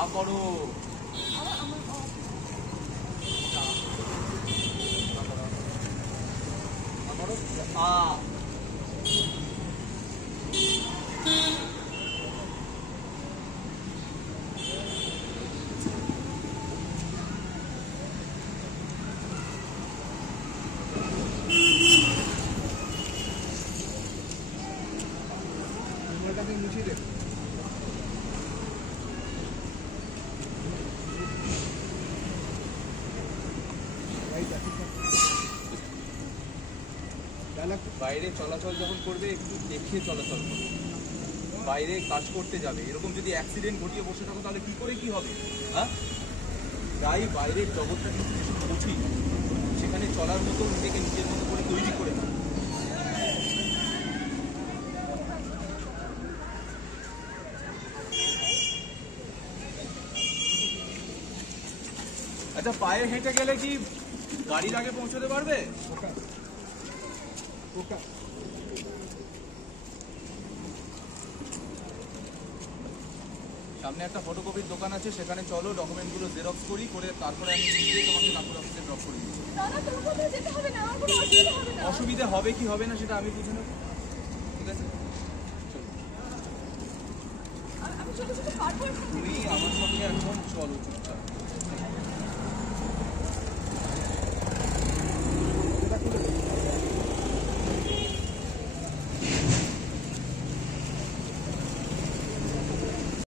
আ করো। আ মুছিয়ে দে। বাইরে চলাচল যখন করবে একটু দেখে চলাচল করবে। বাইরে কাজ করতে যাবে, এরকম যদি অ্যাক্সিডেন্ট ঘটিয়ে বসে থাকো তাহলে কি করে কি হবে? হ্যাঁ, তাই বাইরের জগৎটা কিন্তু ভীষণ কঠিন, সেখানে চলার মতো নিজেকে নিজের মতো করে তৈরি করে নাও। আচ্ছা, পায়ে হেঁটে গেলে কি গাড়ির আগে পৌঁছতে পারবে? সামনে একটা ফটোকপির দোকান আছে, সেখানে চলো, ডকুমেন্টগুলো জেরক্স করি, করে তারপরে আমি নিজে তোমাকে নাগপুর অফিসে ড্রপ করে দিচ্ছি। অসুবিধা হবে কি হবে না সেটা আমি বুঝে নেব, ঠিক আছে? তুমি আমার সঙ্গে একদম চলো।